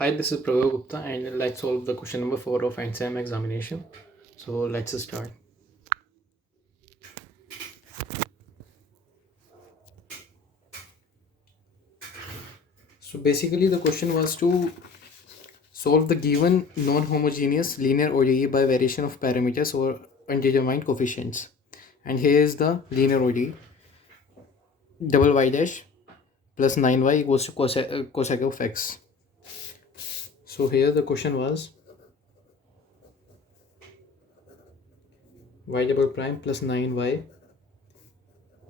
Hi, this is Pravir Gupta, and let's solve the question number 4 of NSAM examination. So let's start. So basically, the question was to solve the given non-homogeneous linear ODE by variation of parameters or undetermined coefficients. And here is the linear ODE: double y dash plus 9y equals to cosec of x. So here the question was y double prime plus 9y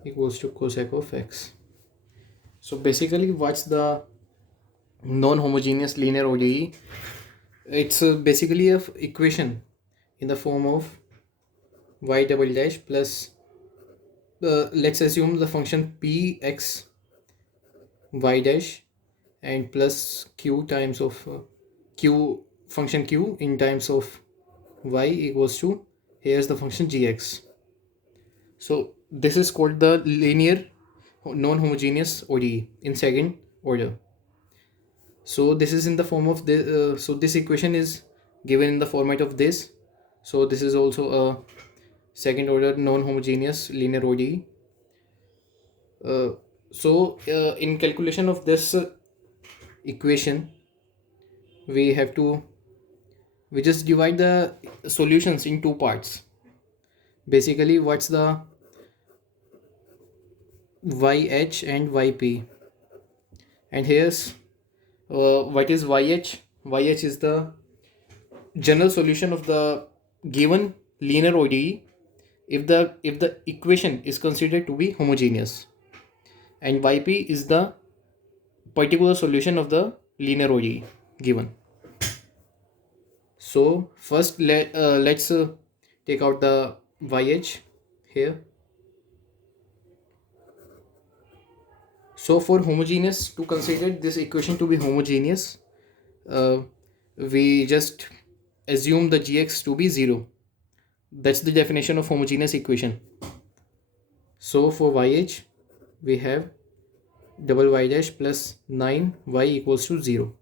equals to cosec of x. So basically, what's the non-homogeneous linear ODE? It's basically a equation in the form of y double dash plus let's assume the function p x y dash and plus q times of q function q in times of y equals to, here's the function gx. So this is called the linear non-homogeneous ODE in second order. So this is in the form of this, so this equation is given in the format of this. So this is also a second order non-homogeneous linear ODE. In calculation of this equation, we just divide the solutions in two parts. Basically, what's the YH and YP, and here's what is YH. YH is the general solution of the given linear ODE if the equation is considered to be homogeneous, and yp is the particular solution of the linear ODE given. So first let's take out the YH here. So for homogeneous, to consider this equation to be homogeneous, uh, we just assume the gx to be 0. That's the definition of homogeneous equation. So for YH we have double y dash plus 9y equals to 0.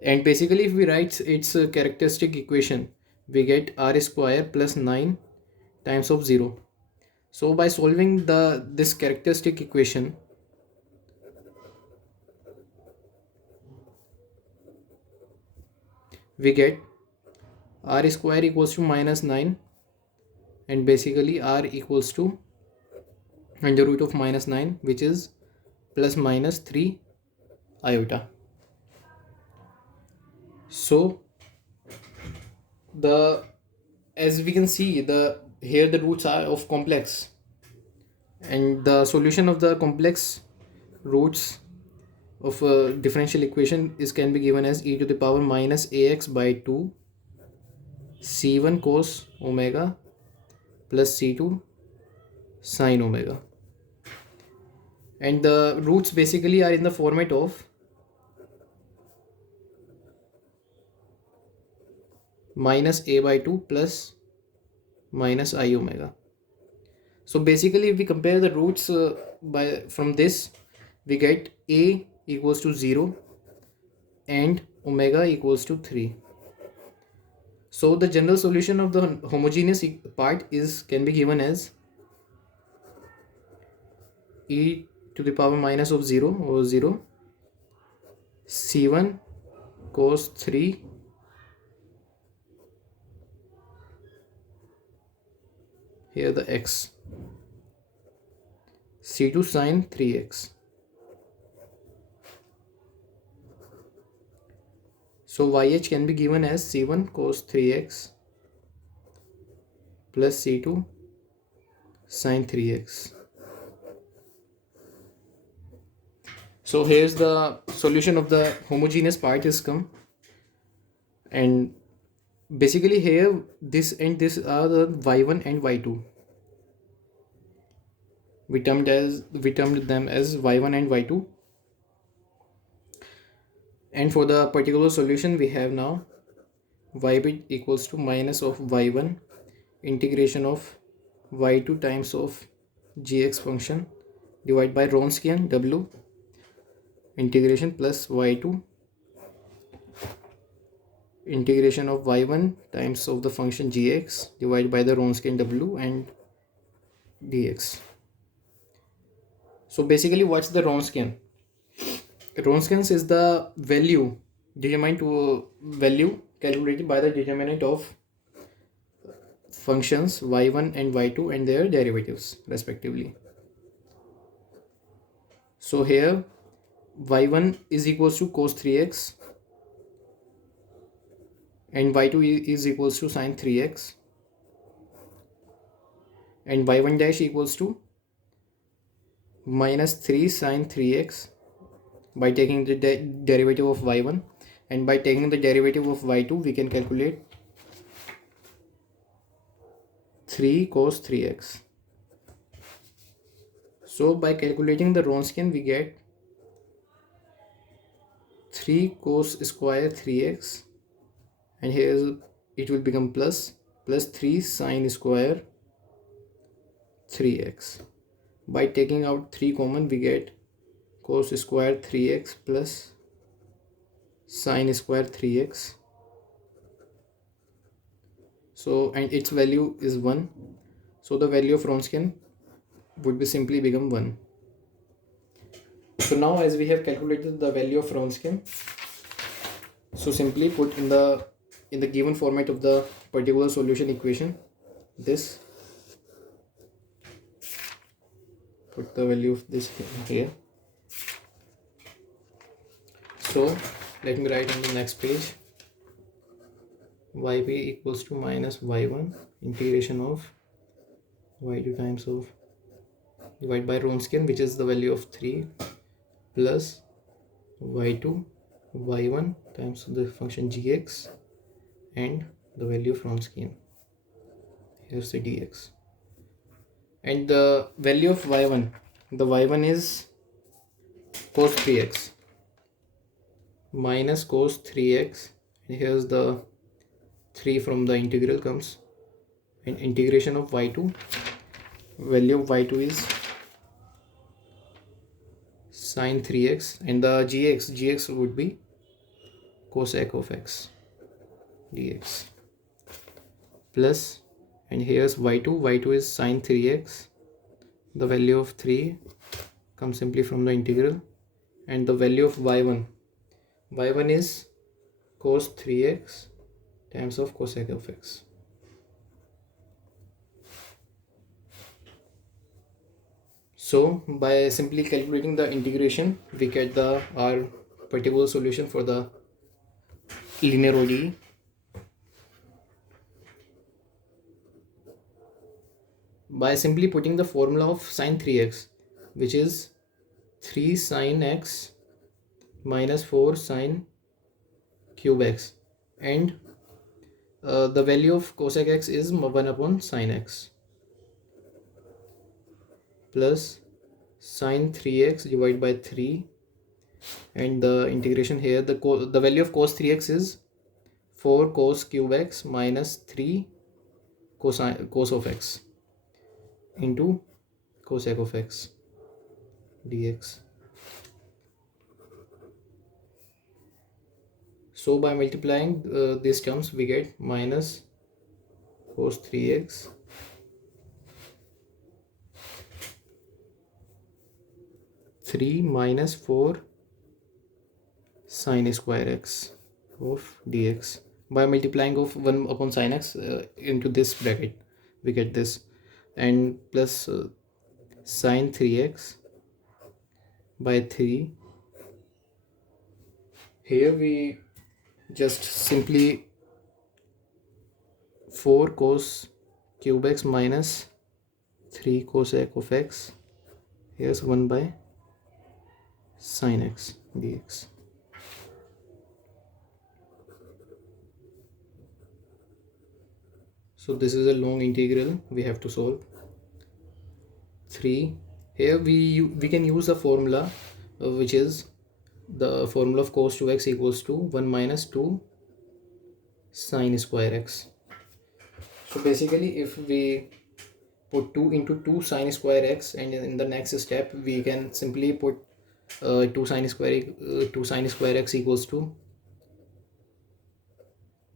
And basically if we write its characteristic equation, we get r square plus 9 times of 0. So by solving this characteristic equation, we get r square equals to minus 9, and basically r equals to under root of minus 9, which is plus minus 3 iota. So the as we can see, the here the roots are of complex, and the solution of the complex roots of a differential equation is can be given as e to the power minus ax by 2 c1 cos omega plus c2 sin omega, and the roots basically are in the format of minus a by 2 plus minus I omega. So basically if we compare the roots from this, we get a equals to 0 and omega equals to 3. So the general solution of the homogeneous part is can be given as e to the power minus of 0 or 0 c1 cos 3 here the x c2 sin 3x. So YH can be given as c1 cos 3x plus c2 sin 3x. So here's the solution of the homogeneous part is come, and basically here this and this are the y1 and y2. We termed them as y1 and y2, and for the particular solution we have now yb equals to minus of y1 integration of y2 times of gx function divided by Wronskian w integration plus y2 integration of y1 times of the function gx divided by the Wronskian w and dx. So basically, what's the Wronskian? Wronskians is the value determined to value calculated by the determinant of functions y1 and y2 and their derivatives respectively. So here y1 is equals to cos 3x and y2 is equals to sin 3x and y1 dash equals to minus 3 sin 3x by taking the derivative of y1, and by taking the derivative of y2 we can calculate 3 cos 3x. So by calculating the Wronskian we get 3 cos square 3x, and here it will become plus 3 sin square 3x. By taking out 3 common we get cos square 3x plus sin square 3x. So and its value is 1, so the value of Wronskian would be simply become 1. So now as we have calculated the value of Wronskian, so simply put in the given format of the particular solution equation, this, put the value of this here. So let me write on the next page, yp equals to minus y1 integration of y2 times of divided by Wronskian, which is the value of 3, plus y2 y1 times the function gx and the value of Wronskian. Here's the dx. And the value of y1, the y1 is cos 3x minus cos 3x, and here's the 3 from the integral comes, and integration of y2, value of y2 is sin 3x, and the gx would be cosec of x dx, plus, and here's y2 is sin 3x, the value of 3 comes simply from the integral, and the value of y1 is cos 3x times of cosec of x. So by simply calculating the integration we get our particular solution for the linear ODE. By simply putting the formula of sin 3x, which is 3 sin x minus 4 sin cube x, and the value of cosec x is 1 upon sin x, plus sin 3x divided by 3, and the integration here, the value of cos 3x is 4 cos cube x minus 3 cos of x into cosec of x dx. So by multiplying these terms we get minus cos 3x minus 4 sin square x of dx. By multiplying of 1 upon sin x into this bracket we get this, and plus sin 3x by 3. Here we just simply 4 cos cube x minus 3 cosec of x, here's 1 by sin x dx. So this is a long integral we have to solve. 3, here we can use the formula which is the formula of cos 2x equals to 1 minus 2 sin square x. So basically if we put 2 into 2 sin square x, and in the next step we can simply put 2 sin square x equals to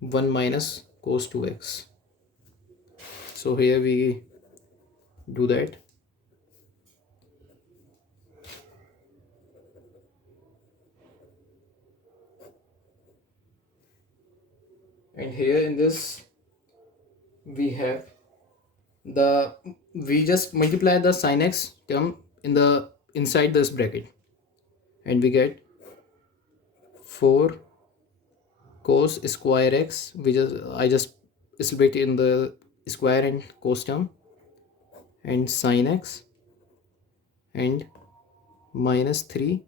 1 minus cos 2x. So here we do that. And here in this we just multiply the sin x term in the inside this bracket, and we get 4 cos square x, which is I just split in the square and cos term, and sin x, and minus 3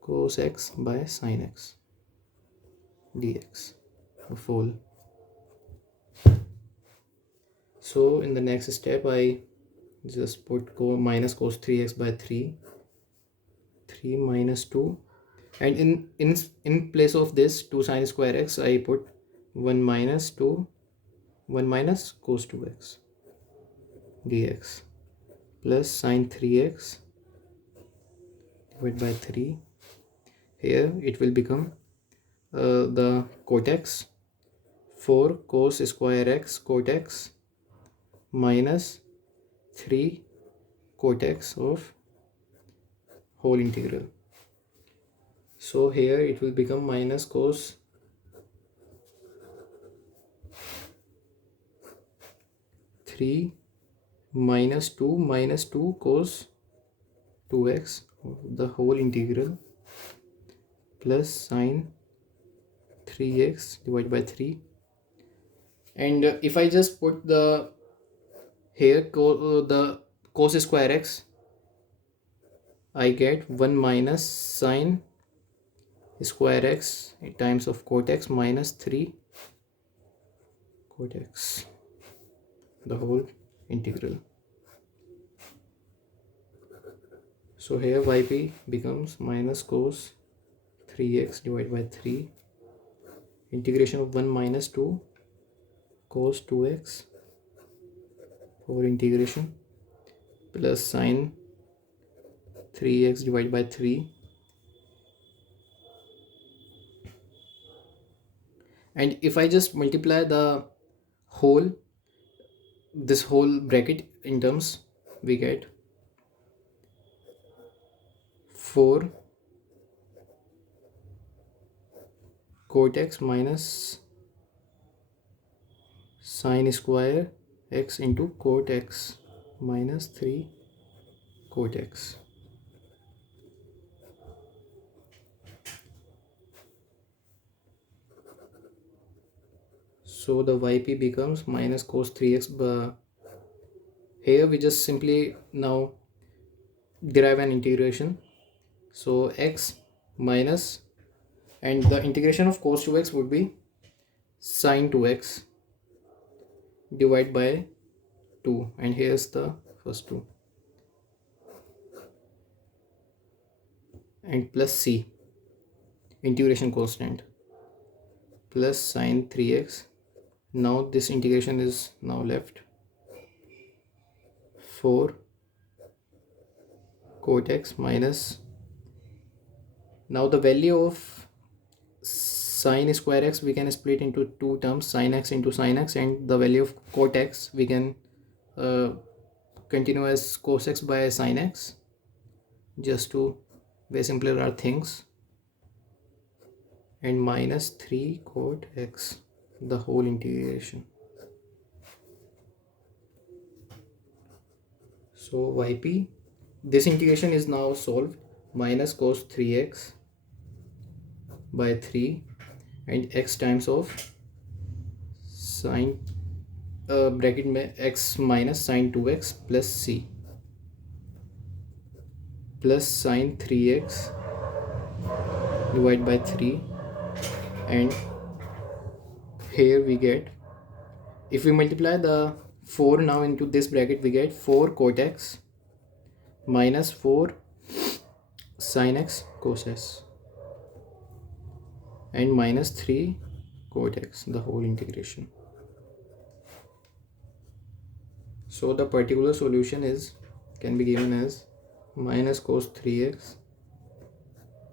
cos x by sin x dx of whole. So in the next step I just put minus cos 3x by 3 minus 2, and in place of this 2 sin square x I put 1 minus cos 2x dx plus sin 3x divided by 3. Here it will become the cot x, 4 cos square x cot x minus 3 cot x of whole integral. So here it will become minus cos 3 minus 2 cos 2x the whole integral plus sin 3x divided by 3. And if I just put the here the cos square x, I get 1 minus sin square x times of cot x minus 3 cot x the whole integral. So here yp becomes minus cos 3x divided by 3 integration of 1 minus 2 cos 2x whole integration plus sin 3x divided by 3. And if I just multiply this whole bracket in terms, we get 4 cot x minus sin square x into cot x minus 3 cot x. So the yp becomes minus cos 3x. Here we just simply now derive an integration. So x minus, and the integration of cos 2x would be sin 2x divided by 2, and here's the first 2, and plus c integration constant plus sin 3x. Now this integration is now left 4 cot x minus, now the value of sin square x we can split into two terms, sin x into sin x, and the value of cot x we can continue as cos x by sin x, just to way simpler our things, and minus 3 cot x the whole integration. So yp, this integration is now solved, minus cos 3x by 3 and x times of sin bracket में x minus sin 2x plus c plus sin 3x divided by 3, and here we get, if we multiply the 4 now into this bracket, we get 4 cot x minus 4 sin x cos s and minus 3 cot x the whole integration. So the particular solution can be given as minus cos 3x,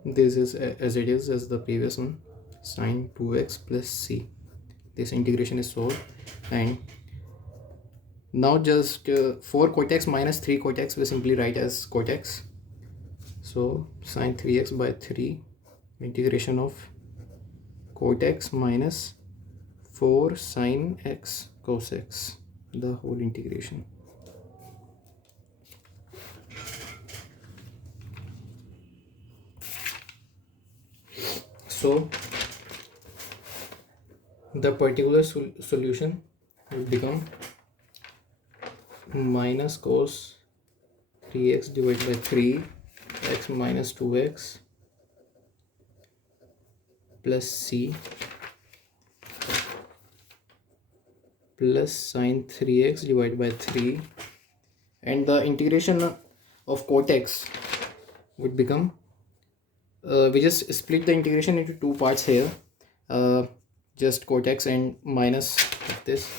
this is as it is as the previous one, sin 2x plus c. this integration is solved. And now just 4 cot x minus 3 cot x we simply write as cot x. So sine 3x by 3 integration of cot x minus 4 sine x cos x, the whole integration. So the particular solution will become minus cos 3x divided by 3 x minus 2x plus c plus sine 3x divided by 3, and the integration of cot x would become we just split the integration into two parts here, just cot x and minus of this.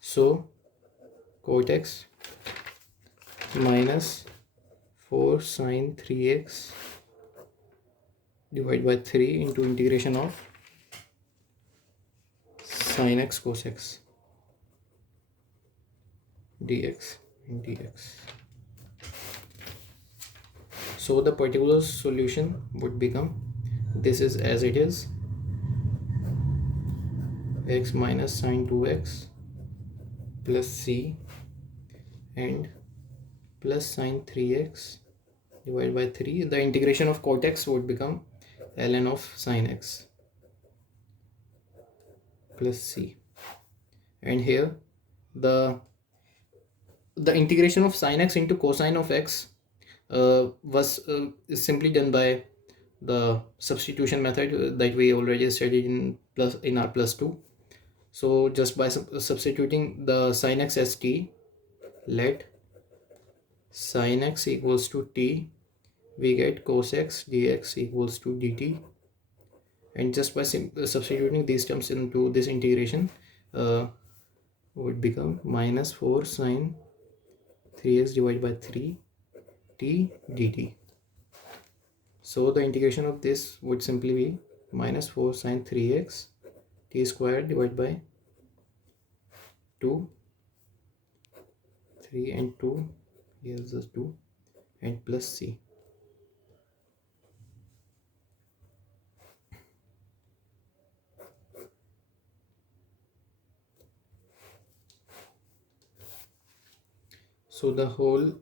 So cot x minus 4 sine 3x divided by 3 into integration of sine x cos x dx and dx. So the particular solution would become, this is as it is, x minus sine 2x plus c and plus sine 3x divided by 3. The integration of cot x would become ln of sine x plus c, and here the integration of sine x into cosine of x is simply done by the substitution method that we already studied in our plus 2. So just by substituting the sine x as t, let sine x equals to t, we get cos x dx equals to dt, and just by substituting these terms into this integration would become minus 4 sine 3x divided by 3 t dt. So the integration of this would simply be minus 4 sine 3x t squared divided by 2, 3 and 2 gives us 2, and plus c. So the whole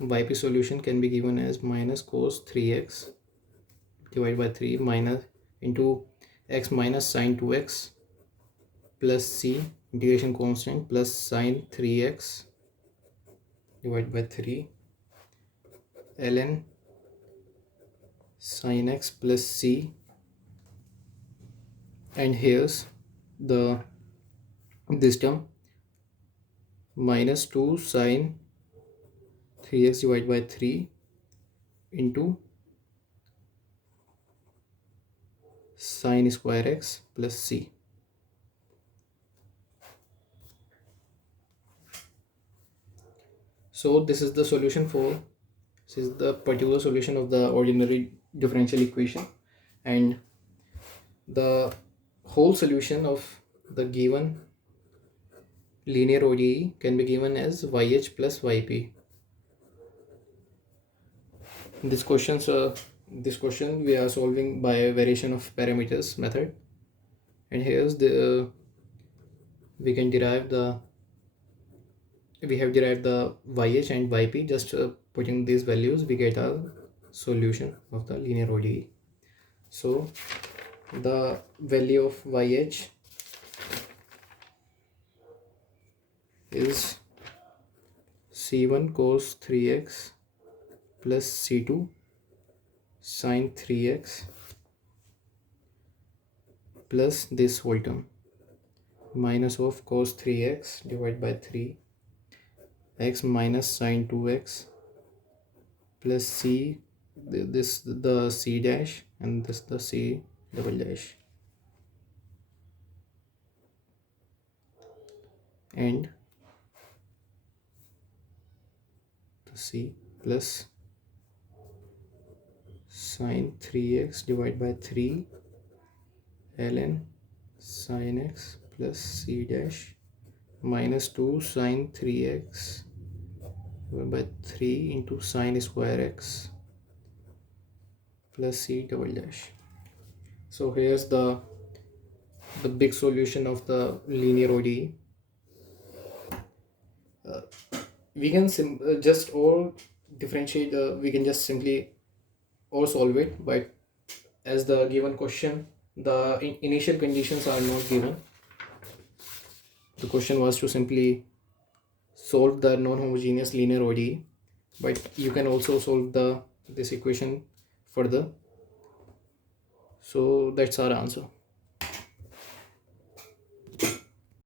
YP solution can be given as minus cos 3x divided by 3 minus into x minus sine 2x plus c integration constant plus sine 3x divided by 3 ln sine x plus c, and here's this term minus 2 sine 3x divided by 3 into sine square x plus c. So this is the solution this is the particular solution of the ordinary differential equation, and the whole solution of the given linear ODE can be given as YH plus YP. This question we are solving by a variation of parameters method, and here's the we have derived the YH and YP. Just putting these values we get a solution of the linear ODE. So the value of YH is c1 cos 3x plus c2 sine 3x plus this whole term minus of cos 3x divided by 3 x minus sine 2x plus c, this the c dash and this the c double dash, and the c plus sine 3x divided by 3 ln sin x plus c dash minus 2 sin 3x by 3 into sin square x plus c double dash. So here's the big solution of the linear ODE. We can just or differentiate, we can just simply or solve it, but as the given question the initial conditions are not given. The question was to simply solve the non-homogeneous linear ODE, but you can also solve this equation further. So that's our answer.